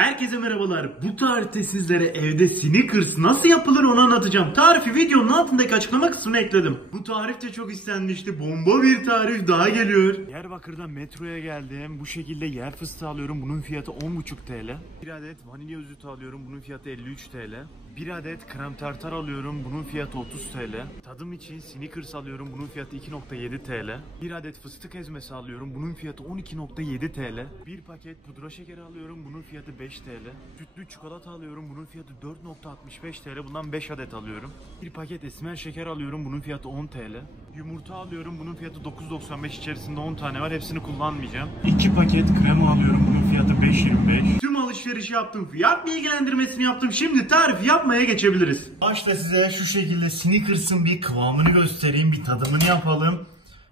Herkese merhabalar. Bu tarihte sizlere evde Snickers nasıl yapılır onu anlatacağım. Tarifi videonun altındaki açıklama kısmına ekledim. Bu tarif de çok istenmişti. Bomba bir tarif daha geliyor. Diyarbakır'dan metroya geldim. Bu şekilde yer fıstığı alıyorum. Bunun fiyatı 10,5 TL. Bir adet vanilya özütü alıyorum. Bunun fiyatı 53 TL. Bir adet krem tartar alıyorum. Bunun fiyatı 30 TL. Tadım için Snickers alıyorum. Bunun fiyatı 2,7 TL. Bir adet fıstık ezmesi alıyorum. Bunun fiyatı 12,7 TL. Bir paket pudra şekeri alıyorum. Bunun fiyatı 5 TL. Sütlü çikolata alıyorum. Bunun fiyatı 4,65 TL. Bundan 5 adet alıyorum. Bir paket esmer şeker alıyorum. Bunun fiyatı 10 TL. Yumurta alıyorum. Bunun fiyatı 9,95. İçerisinde 10 tane var. Hepsini kullanmayacağım. 2 paket krema alıyorum. Bunun fiyatı 5,25. Tüm alışverişi yaptım. Fiyat bilgilendirmesini yaptım. Şimdi tarifi yapmaya geçebiliriz. Başta size şu şekilde Snickers'ın bir kıvamını göstereyim. Bir tadımını yapalım.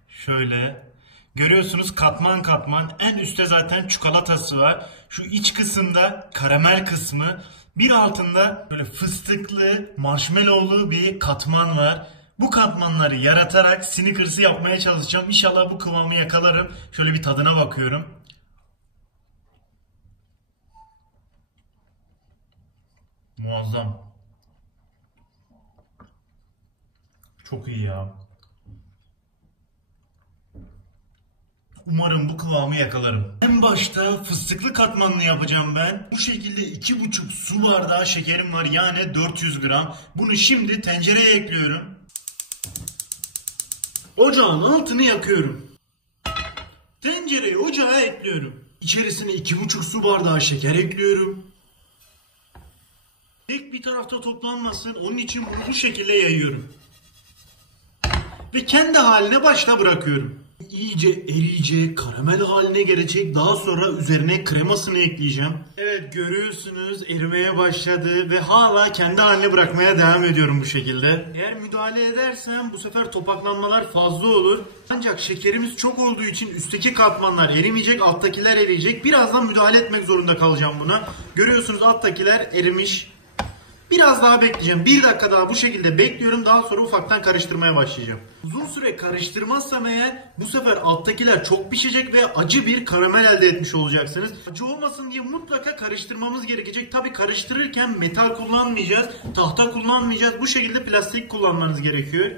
Şöyle. Görüyorsunuz katman katman. En üstte zaten çikolatası var. Şu iç kısımda karamel kısmı. Bir altında böyle fıstıklı, marshmallowlu bir katman var. Bu katmanları yaratarak Snickers'ı yapmaya çalışacağım. İnşallah bu kıvamı yakalarım. Şöyle bir tadına bakıyorum. Muazzam. Çok iyi ya. Umarım bu kıvamı yakalarım. En başta fıstıklı katmanını yapacağım ben. Bu şekilde 2,5 su bardağı şekerim var, yani 400 gram. Bunu şimdi tencereye ekliyorum. Ocağın altını yakıyorum. Tencereyi ocağa ekliyorum. İçerisine 2,5 su bardağı şeker ekliyorum. Tek bir tarafta toplanmasın, onun için bunu bu şekilde yayıyorum. Ve kendi haline başta bırakıyorum. İyice eriyecek, karamel haline gelecek. Daha sonra üzerine kremasını ekleyeceğim. Evet, görüyorsunuz erimeye başladı ve hala kendi haline bırakmaya devam ediyorum bu şekilde. Eğer müdahale edersem bu sefer topaklanmalar fazla olur. Ancak şekerimiz çok olduğu için üstteki katmanlar erimeyecek, alttakiler eriyecek. Birazdan müdahale etmek zorunda kalacağım buna. Görüyorsunuz alttakiler erimiş. Biraz daha bekleyeceğim. 1 dakika daha bu şekilde bekliyorum. Daha sonra ufaktan karıştırmaya başlayacağım. Uzun süre karıştırmazsam eğer bu sefer alttakiler çok pişecek ve acı bir karamel elde etmiş olacaksınız. Acı olmasın diye mutlaka karıştırmamız gerekecek. Tabi karıştırırken metal kullanmayacağız. Tahta kullanmayacağız. Bu şekilde plastik kullanmanız gerekiyor.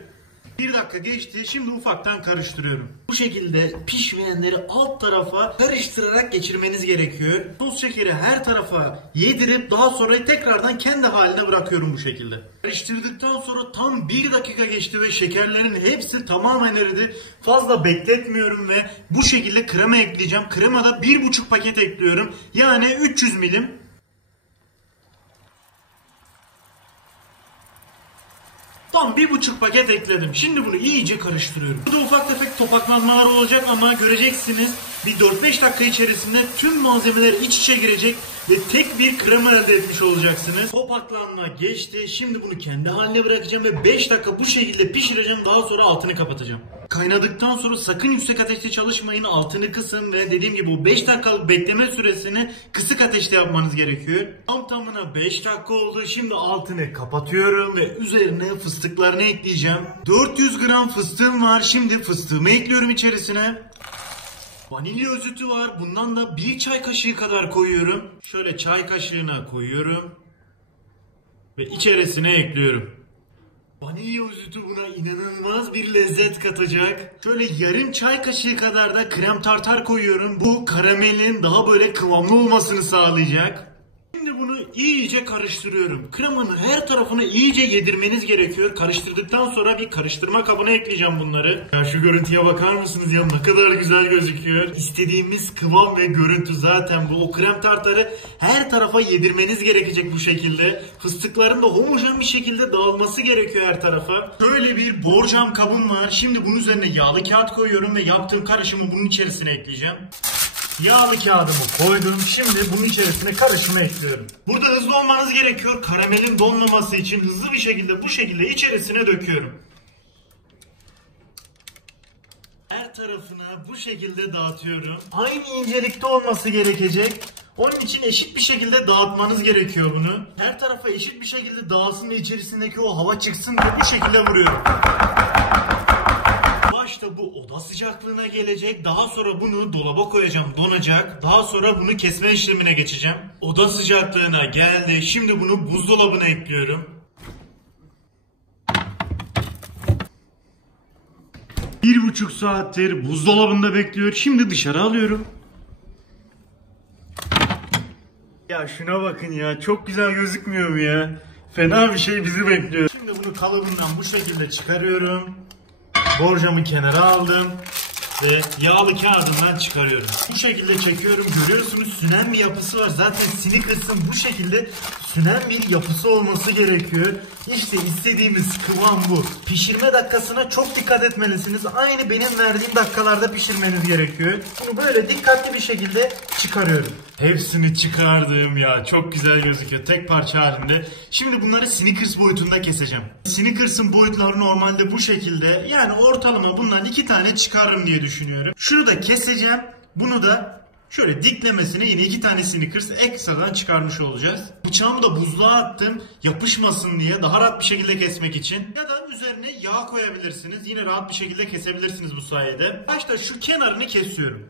1 dakika geçti. Şimdi ufaktan karıştırıyorum. Bu şekilde pişmeyenleri alt tarafa karıştırarak geçirmeniz gerekiyor. Toz şekeri her tarafa yedirip daha sonra tekrardan kendi haline bırakıyorum bu şekilde. Karıştırdıktan sonra tam 1 dakika geçti ve şekerlerin hepsi tamamen eridi. Fazla bekletmiyorum ve bu şekilde krema ekleyeceğim. Kremada 1,5 paket ekliyorum. Yani 300 milim. Tam 1,5 paket ekledim. Şimdi bunu iyice karıştırıyorum. Burada ufak tefek topaklanmalar olacak ama göreceksiniz bir 4-5 dakika içerisinde tüm malzemeler iç içe girecek ve tek bir krema elde etmiş olacaksınız. Topaklanma geçti. Şimdi bunu kendi haline bırakacağım ve 5 dakika bu şekilde pişireceğim. Daha sonra altını kapatacağım. Kaynadıktan sonra sakın yüksek ateşte çalışmayın. Altını kısın ve dediğim gibi o 5 dakikalık bekleme süresini kısık ateşte yapmanız gerekiyor. Tam tamına 5 dakika oldu. Şimdi altını kapatıyorum ve üzerine fıstıklarını ekleyeceğim. 400 gram fıstığım var. Şimdi fıstığımı ekliyorum içerisine. Vanilya özütü var. Bundan da 1 çay kaşığı kadar koyuyorum. Şöyle çay kaşığına koyuyorum. Ve içerisine ekliyorum. Vanilya özütü buna inanılmaz bir lezzet katacak. Şöyle yarım çay kaşığı kadar da krem tartar koyuyorum. Bu karamelin daha böyle kıvamlı olmasını sağlayacak. Şimdi bunu iyice karıştırıyorum. Kremanın her tarafını iyice yedirmeniz gerekiyor. Karıştırdıktan sonra bir karıştırma kabına ekleyeceğim bunları. Ya şu görüntüye bakar mısınız ya, ne kadar güzel gözüküyor. İstediğimiz kıvam ve görüntü zaten bu. O krem tartarı her tarafa yedirmeniz gerekecek bu şekilde. Fıstıkların da homojen bir şekilde dağılması gerekiyor her tarafa. Böyle bir borcam kabım var. Şimdi bunun üzerine yağlı kağıt koyuyorum ve yaptığım karışımı bunun içerisine ekleyeceğim. Yağlı kağıdımı koydum. Şimdi bunun içerisine karışımı ekliyorum. Burada hızlı olmanız gerekiyor. Karamelin donmaması için hızlı bir şekilde bu şekilde içerisine döküyorum. Her tarafına bu şekilde dağıtıyorum. Aynı incelikte olması gerekecek. Onun için eşit bir şekilde dağıtmanız gerekiyor bunu. Her tarafa eşit bir şekilde dağılsın ve içerisindeki o hava çıksın diye bu şekilde vuruyorum. Başta bu oda sıcaklığına gelecek. Daha sonra bunu dolaba koyacağım, donacak. Daha sonra bunu kesme işlemine geçeceğim. Oda sıcaklığına geldi. Şimdi bunu buzdolabına ekliyorum. 1,5 saattir buzdolabında bekliyor. Şimdi dışarı alıyorum. Ya şuna bakın ya. Çok güzel gözükmüyor mu ya? Fena bir şey bizi bekliyor. Şimdi bunu kalıbından bu şekilde çıkarıyorum. Borcamı kenara aldım. Ve yağlı kağıdından çıkarıyorum. Bu şekilde çekiyorum. Görüyorsunuz sünen bir yapısı var. Zaten Snickers'ın bu şekilde sünen bir yapısı olması gerekiyor. İşte istediğimiz kıvam bu. Pişirme dakikasına çok dikkat etmelisiniz. Aynı benim verdiğim dakikalarda pişirmeniz gerekiyor. Bunu böyle dikkatli bir şekilde çıkarıyorum. Hepsini çıkardım ya. Çok güzel gözüküyor. Tek parça halinde. Şimdi bunları Snickers boyutunda keseceğim. Snickers'ın boyutları normalde bu şekilde. Yani ortalama bundan 2 tane çıkarırım diye düşünüyorum. Şunu da keseceğim. Bunu da şöyle diklemesine yine 2 tane Snickers ekstradan çıkarmış olacağız. Bıçağımı da buzluğa attım. Yapışmasın diye, daha rahat bir şekilde kesmek için. Ya da üzerine yağ koyabilirsiniz. Yine rahat bir şekilde kesebilirsiniz bu sayede. Başta şu kenarını kesiyorum.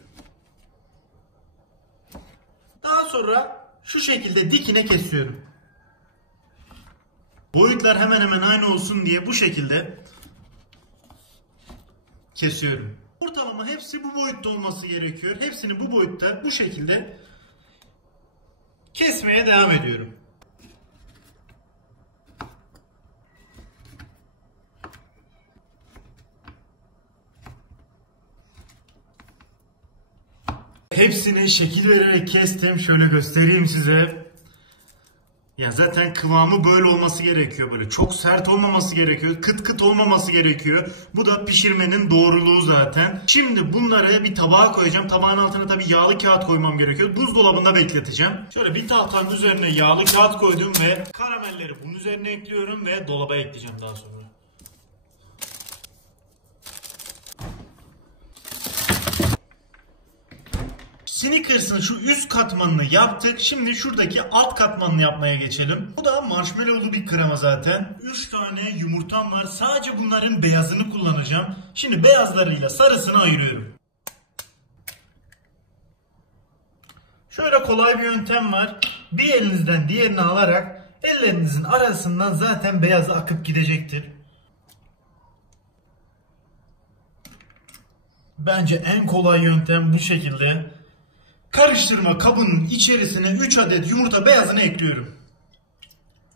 Daha sonra şu şekilde dikine kesiyorum. Boyutlar hemen hemen aynı olsun diye bu şekilde kesiyorum. Ortalama hepsi bu boyutta olması gerekiyor. Hepsini bu boyutta bu şekilde kesmeye devam ediyorum. Hepsine şekil vererek kestim. Şöyle göstereyim size. Ya zaten kıvamı böyle olması gerekiyor. Böyle çok sert olmaması gerekiyor. Kıt kıt olmaması gerekiyor. Bu da pişirmenin doğruluğu zaten. Şimdi bunları bir tabağa koyacağım. Tabağın altına tabii yağlı kağıt koymam gerekiyor. Buzdolabında bekleteceğim. Şöyle bir tahtanın üzerine yağlı kağıt koydum ve karamelleri bunun üzerine ekliyorum ve dolaba ekleyeceğim daha sonra. Snickers'ın şu üst katmanını yaptık. Şimdi şuradaki alt katmanını yapmaya geçelim. Bu da marshmallowlu bir krema zaten. 3 tane yumurtam var. Sadece bunların beyazını kullanacağım. Şimdi beyazlarıyla sarısını ayırıyorum. Şöyle kolay bir yöntem var. Bir elinizden diğerini alarak ellerinizin arasından zaten beyazı akıp gidecektir. Bence en kolay yöntem bu şekilde. Karıştırma kabının içerisine 3 adet yumurta beyazını ekliyorum.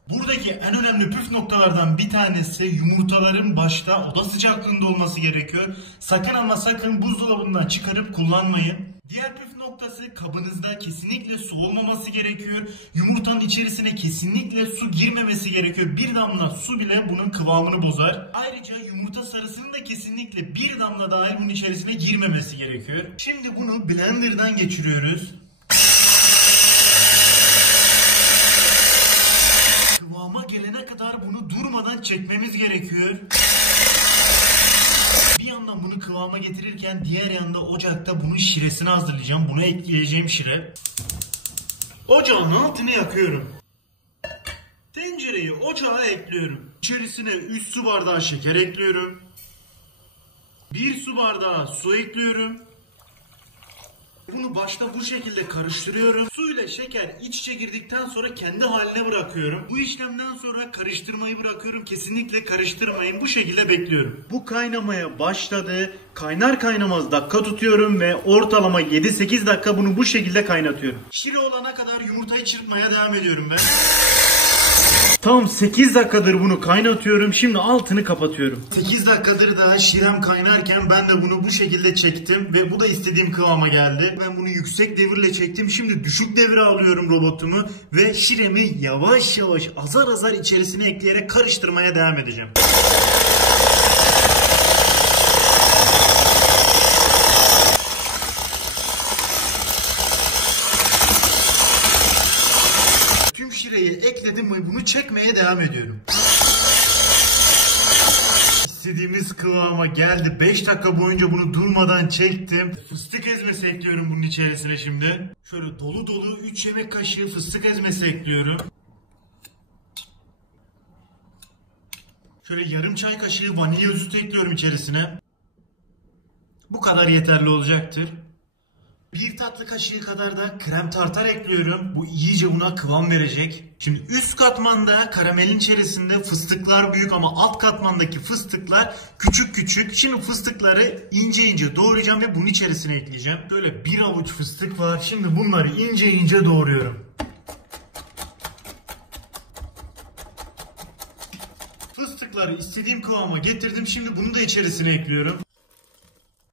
Buradaki en önemli püf noktalardan bir tanesi yumurtaların başta oda sıcaklığında olması gerekiyor. Sakın ama sakın buzdolabından çıkarıp kullanmayın. Diğer püf noktası kabınızda kesinlikle su olmaması gerekiyor. Yumurtanın içerisine kesinlikle su girmemesi gerekiyor. Bir damla su bile bunun kıvamını bozar. Ayrıca yumurta sarısının da kesinlikle bir damla dahi bunun içerisine girmemesi gerekiyor. Şimdi bunu blenderdan geçiriyoruz. Kıvama gelene kadar bunu durmadan çekmemiz gerekiyor. Bir yandan bunu kıvama getirirken diğer yanda ocakta bunun şiresini hazırlayacağım. Buna ekleyeceğim şire. Ocağın altını yakıyorum. Tencereyi ocağa ekliyorum. İçerisine 3 su bardağı şeker ekliyorum. 1 su bardağı su ekliyorum. Bunu başta bu şekilde karıştırıyorum. Su ile şeker iç içe girdikten sonra kendi haline bırakıyorum. Bu işlemden sonra karıştırmayı bırakıyorum. Kesinlikle karıştırmayın. Bu şekilde bekliyorum. Bu kaynamaya başladı. Kaynar kaynamaz dakika tutuyorum ve ortalama 7-8 dakika bunu bu şekilde kaynatıyorum. Şire olana kadar yumurtayı çırpmaya devam ediyorum ben. Tam 8 dakikadır bunu kaynatıyorum. Şimdi altını kapatıyorum. 8 dakikadır daha şirem kaynarken ben de bunu bu şekilde çektim. Ve bu da istediğim kıvama geldi. Ben bunu yüksek devirle çektim. Şimdi düşük devire alıyorum robotumu. Ve şiremi yavaş yavaş azar azar içerisine ekleyerek karıştırmaya devam edeceğim. Şireyi ekledim ve bunu çekmeye devam ediyorum. İstediğimiz kıvama geldi. 5 dakika boyunca bunu durmadan çektim. Fıstık ezmesi ekliyorum bunun içerisine şimdi. Şöyle dolu dolu 3 yemek kaşığı fıstık ezmesi ekliyorum. Şöyle yarım çay kaşığı vanilya özütü ekliyorum içerisine. Bu kadar yeterli olacaktır. Bir tatlı kaşığı kadar da krem tartar ekliyorum. Bu iyice buna kıvam verecek. Şimdi üst katmanda karamelin içerisinde fıstıklar büyük ama alt katmandaki fıstıklar küçük küçük. Şimdi fıstıkları ince ince doğrayacağım ve bunun içerisine ekleyeceğim. Böyle bir avuç fıstık var. Şimdi bunları ince ince doğruyorum. Fıstıkları istediğim kıvama getirdim. Şimdi bunu da içerisine ekliyorum.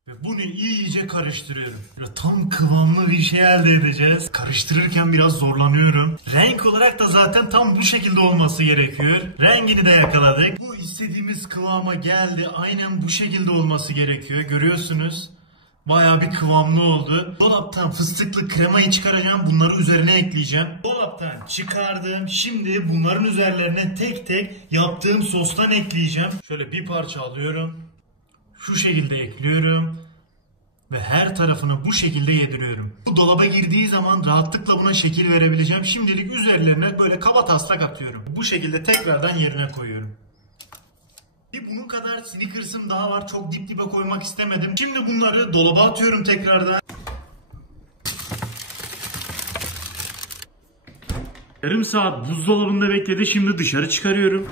Ve bunu iyice karıştırıyorum. Böyle tam kıvamlı bir şey elde edeceğiz. Karıştırırken biraz zorlanıyorum. Renk olarak da zaten tam bu şekilde olması gerekiyor. Rengini de yakaladık. Bu istediğimiz kıvama geldi. Aynen bu şekilde olması gerekiyor. Görüyorsunuz. Bayağı bir kıvamlı oldu. Dolaptan fıstıklı kremayı çıkaracağım. Bunları üzerine ekleyeceğim. Dolaptan çıkardım. Şimdi bunların üzerlerine tek tek yaptığım sostan ekleyeceğim. Şöyle bir parça alıyorum. Şu şekilde ekliyorum. Ve her tarafını bu şekilde yediriyorum. Bu dolaba girdiği zaman rahatlıkla buna şekil verebileceğim. Şimdilik üzerlerine böyle kaba taslak atıyorum. Bu şekilde tekrardan yerine koyuyorum. Bir bunun kadar Snickers'ım daha var. Çok dip dibe koymak istemedim. Şimdi bunları dolaba atıyorum tekrardan. Yarım saat buzdolabında bekledi. Şimdi dışarı çıkarıyorum.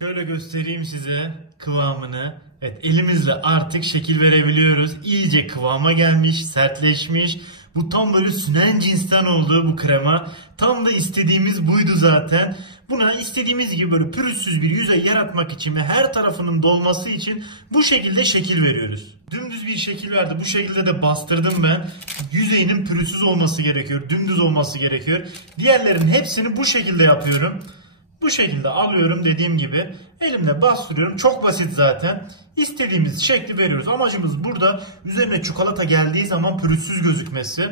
Şöyle göstereyim size kıvamını. Evet, elimizle artık şekil verebiliyoruz. İyice kıvama gelmiş, sertleşmiş. Bu tam böyle sünen cinsten oldu bu krema. Tam da istediğimiz buydu zaten. Buna istediğimiz gibi böyle pürüzsüz bir yüzey yaratmak için ve her tarafının dolması için bu şekilde şekil veriyoruz. Dümdüz bir şekil verdi. Bu şekilde de bastırdım ben. Yüzeyinin pürüzsüz olması gerekiyor. Dümdüz olması gerekiyor. Diğerlerinin hepsini bu şekilde yapıyorum. Bu şekilde alıyorum dediğim gibi. Elimle bastırıyorum. Çok basit zaten. İstediğimiz şekli veriyoruz. Amacımız burada üzerine çikolata geldiği zaman pürüzsüz gözükmesi.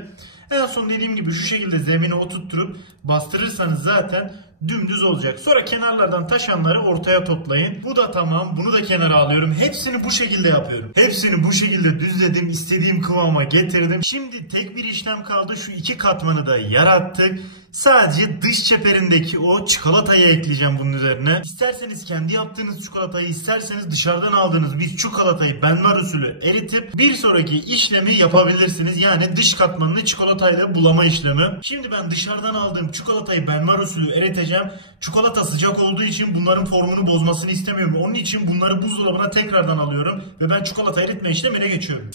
En son dediğim gibi şu şekilde zemine oturtturup bastırırsanız zaten dümdüz olacak. Sonra kenarlardan taşanları ortaya toplayın. Bu da tamam. Bunu da kenara alıyorum. Hepsini bu şekilde yapıyorum. Hepsini bu şekilde düzledim. İstediğim kıvama getirdim. Şimdi tek bir işlem kaldı. Şu iki katmanı da yarattık. Sadece dış çeperindeki o çikolatayı ekleyeceğim bunun üzerine. İsterseniz kendi yaptığınız çikolatayı, isterseniz dışarıdan aldığınız bir çikolatayı benmar usulü eritip bir sonraki işlemi yapabilirsiniz. Yani dış katmanını çikolatayla bulama işlemi. Şimdi ben dışarıdan aldığım çikolatayı benmar usulü eriteceğim. Çikolata sıcak olduğu için bunların formunu bozmasını istemiyorum. Onun için bunları buzdolabına tekrardan alıyorum ve ben çikolata eritme işlemine geçiyorum.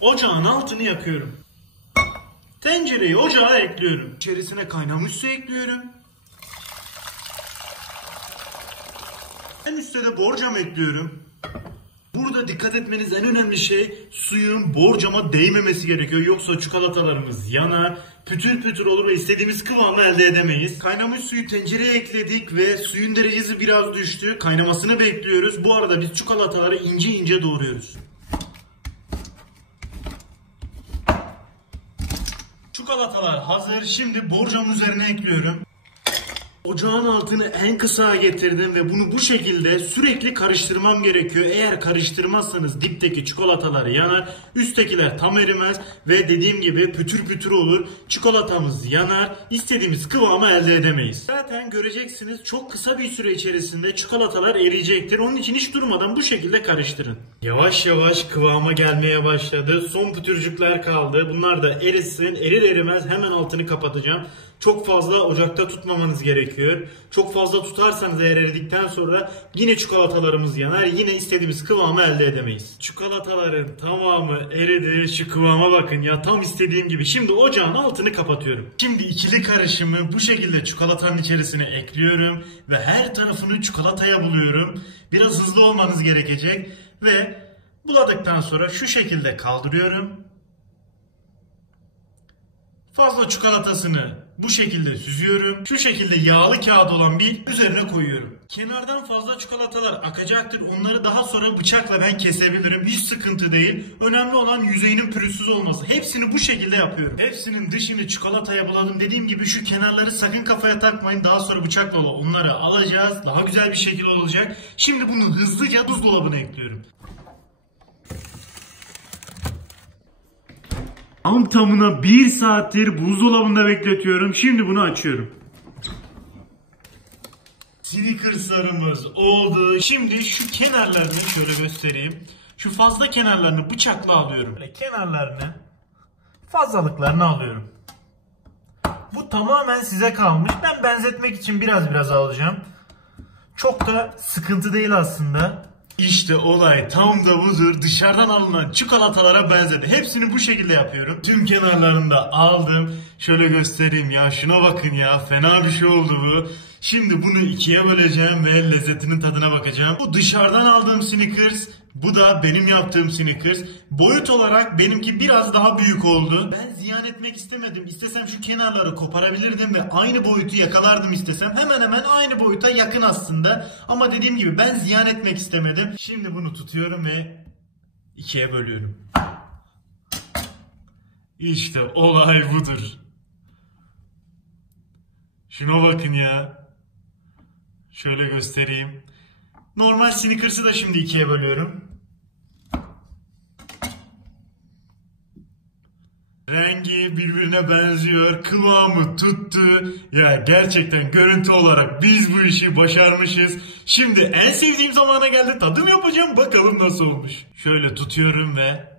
Ocağın altını yakıyorum. Tencereyi ocağa ekliyorum. İçerisine kaynamış su ekliyorum. En üstte de borcam ekliyorum. Burada dikkat etmeniz en önemli şey suyun borcama değmemesi gerekiyor. Yoksa çikolatalarımız yanar, pütür pütür olur ve istediğimiz kıvamı elde edemeyiz. Kaynamış suyu tencereye ekledik ve suyun derecesi biraz düştü. Kaynamasını bekliyoruz. Bu arada biz çikolataları ince ince doğruyoruz. Çikolatalar hazır. Şimdi borcamın üzerine ekliyorum. Ocağın altını en kısa getirdim ve bunu bu şekilde sürekli karıştırmam gerekiyor. Eğer karıştırmazsanız dipteki çikolatalar yanar, üsttekiler tam erimez ve dediğim gibi pütür pütür olur. Çikolatamız yanar, istediğimiz kıvamı elde edemeyiz. Zaten göreceksiniz çok kısa bir süre içerisinde çikolatalar eriyecektir. Onun için hiç durmadan bu şekilde karıştırın. Yavaş yavaş kıvama gelmeye başladı. Son pütürcükler kaldı. Bunlar da erisin. Erir erimez hemen altını kapatacağım. Çok fazla ocakta tutmamanız gerekiyor. Çok fazla tutarsanız eğer eridikten sonra yine çikolatalarımız yanar. Yine istediğimiz kıvamı elde edemeyiz. Çikolataların tamamı eridi. Şu kıvama bakın ya, tam istediğim gibi. Şimdi ocağın altını kapatıyorum. Şimdi ikili karışımı bu şekilde çikolatanın içerisine ekliyorum. Ve her tarafını çikolataya buluyorum. Biraz hızlı olmanız gerekecek. Ve buladıktan sonra şu şekilde kaldırıyorum. Fazla çikolatasını bu şekilde süzüyorum. Şu şekilde yağlı kağıt olan bir üzerine koyuyorum. Kenardan fazla çikolatalar akacaktır. Onları daha sonra bıçakla ben kesebilirim. Hiç sıkıntı değil. Önemli olan yüzeyinin pürüzsüz olması. Hepsini bu şekilde yapıyorum. Hepsinin dışını çikolataya buladım. Dediğim gibi şu kenarları sakın kafaya takmayın. Daha sonra bıçakla onları alacağız. Daha güzel bir şekil olacak. Şimdi bunu hızlıca buzdolabına ekliyorum. Tamına 1 saattir buzdolabında bekletiyorum. Şimdi bunu açıyorum. Snickers'larımız oldu. Şimdi şu kenarlarını şöyle göstereyim. Şu fazla kenarlarını bıçakla alıyorum. Böyle kenarlarını, fazlalıklarını alıyorum. Bu tamamen size kalmış. Ben benzetmek için biraz alacağım. Çok da sıkıntı değil aslında. İşte olay tam da budur. Dışarıdan alınan çikolatalara benzedi. Hepsini bu şekilde yapıyorum. Tüm kenarlarını da aldım. Şöyle göstereyim ya. Şuna bakın ya. Fena bir şey oldu bu. Şimdi bunu ikiye böleceğim ve lezzetinin tadına bakacağım. Bu dışarıdan aldığım Snickers. Bu da benim yaptığım Snickers. Boyut olarak benimki biraz daha büyük oldu. Ben ziyan etmek istemedim. İstesem şu kenarları koparabilirdim ve aynı boyutu yakalardım istesem. Hemen hemen aynı boyuta yakın aslında. Ama dediğim gibi ben ziyan etmek istemedim. Şimdi bunu tutuyorum ve ikiye bölüyorum. İşte olay budur. Şuna bakın ya. Şöyle göstereyim. Normal Snickers'ı da şimdi ikiye bölüyorum. Rengi birbirine benziyor, kıvamı tuttu. Ya gerçekten görüntü olarak biz bu işi başarmışız. Şimdi en sevdiğim zamana geldi. Tadım yapacağım, bakalım nasıl olmuş. Şöyle tutuyorum ve...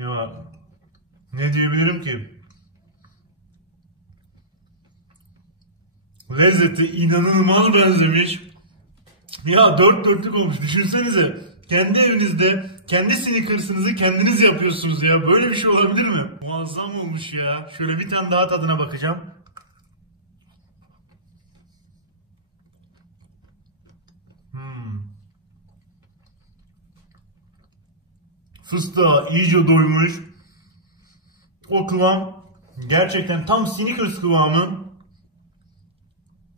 Ya ne diyebilirim ki? Lezzeti inanılmaz benzemiş. Ya dört dörtlük olmuş. Düşünsenize. Kendi evinizde kendi Snickers'ınızı kendiniz yapıyorsunuz ya. Böyle bir şey olabilir mi? Muazzam olmuş ya. Şöyle bir tane daha tadına bakacağım. Fıstığa iyice doymuş. O kıvam gerçekten tam Snickers kıvamı.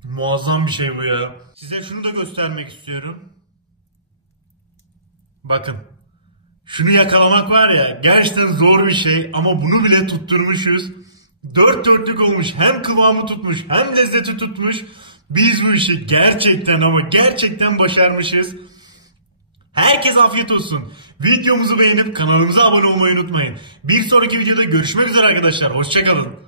Muazzam bir şey bu ya. Size şunu da göstermek istiyorum. Bakın. Şunu yakalamak var ya, gerçekten zor bir şey ama bunu bile tutturmuşuz. Dört dörtlük olmuş. Hem kıvamı tutmuş hem lezzeti tutmuş. Biz bu işi gerçekten ama gerçekten başarmışız. Herkese afiyet olsun. Videomuzu beğenip kanalımıza abone olmayı unutmayın. Bir sonraki videoda görüşmek üzere arkadaşlar. Hoşça kalın.